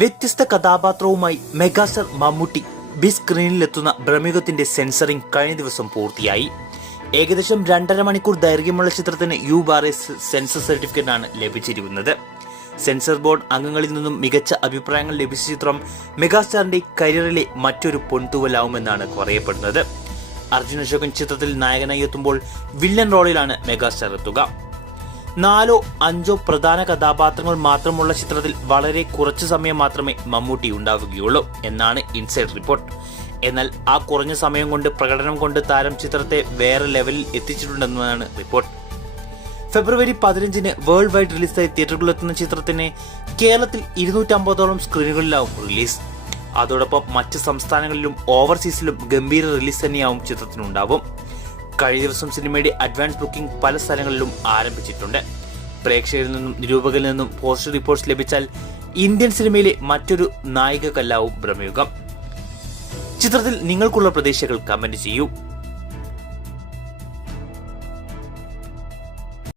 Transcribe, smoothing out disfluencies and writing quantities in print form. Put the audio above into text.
വ്യത്യസ്ത കഥാപാത്രവുമായി megastar Mammootty big സ്ക്രീനിലെത്തുന്ന ബ്രഹ്മയുഗത്തിന്റെ censoring കഴിഞ്ഞ ദിവസം പൂർത്തിയായി. ഏകദേശം 2.5 മണിക്കൂർ ദൈർഘ്യമുള്ള ചിത്രത്തിന് URS സെൻസർ സർട്ടിഫിക്കറ്റാണ് ലഭിച്ചിരിക്കുന്നത്. സെൻസർ ബോർഡ് അംഗങ്ങളിൽ നിന്നും മികച്ച അഭിപ്രായങ്ങൾ ലഭിച്ച ചിത്രം മെഗാസ്റ്റാറിന്റെ കരിയറിലെ മറ്റൊരു പൊൻതൂവലാവുമെന്നാണ് പറയപ്പെടുന്നത്. അർജുൻ അശോകൻ ചിത്രത്തിൽ നായകനായി എത്തുമ്പോൾ വില്ലൻ റോളിലാണ് മെഗാസ്റ്റാർ എത്തുക. 4 or 5 പ്രധാന കഥാപാത്രങ്ങൾ മാത്രമുള്ള ചിത്രത്തിൽ വളരെ കുറച്ചു സമയം മാത്രമേ മമ്മൂട്ടി ഉണ്ടാവുകയുള്ളൂ എന്നാണ് ഇൻസൈഡ് റിപ്പോർട്ട്. എന്നാൽ ആ കുറഞ്ഞ സമയം കൊണ്ട് പ്രകടനം കൊണ്ട് താരം ചിത്രത്തെ വേറെ ലെവലിൽ എത്തിച്ചിട്ടുണ്ടെന്നാണ് റിപ്പോർട്ട്. ഫെബ്രുവരി 15 വേൾഡ് വൈഡ് റിലീസായി തിയേറ്ററുകളിലെത്തുന്ന ചിത്രത്തിന് കേരളത്തിൽ 250ഓളം സ്ക്രീനുകളിലാവും റിലീസ്. അതോടൊപ്പം മറ്റ് സംസ്ഥാനങ്ങളിലും ഓവർസീസിലും ഗംഭീര റിലീസ് തന്നെയാവും ചിത്രത്തിനുണ്ടാവും. കഴിഞ്ഞ ദിവസം സിനിമയുടെ അഡ്വാൻസ് ബുക്കിംഗ് പല സ്ഥലങ്ങളിലും ആരംഭിച്ചിട്ടുണ്ട്. പ്രേക്ഷകരിൽ നിന്നും നിരൂപകരിൽ നിന്നും പോസിറ്റീവ് റിപ്പോർട്ട്സ് ലഭിച്ചാൽ ഇന്ത്യൻ സിനിമയിലെ മറ്റൊരു നായിക കല്ലാവും ബ്രഹ്മയുഗം. ചിത്രത്തിൽ നിങ്ങൾക്കുള്ള പ്രതീക്ഷകൾ കമന്റ് ചെയ്യൂ.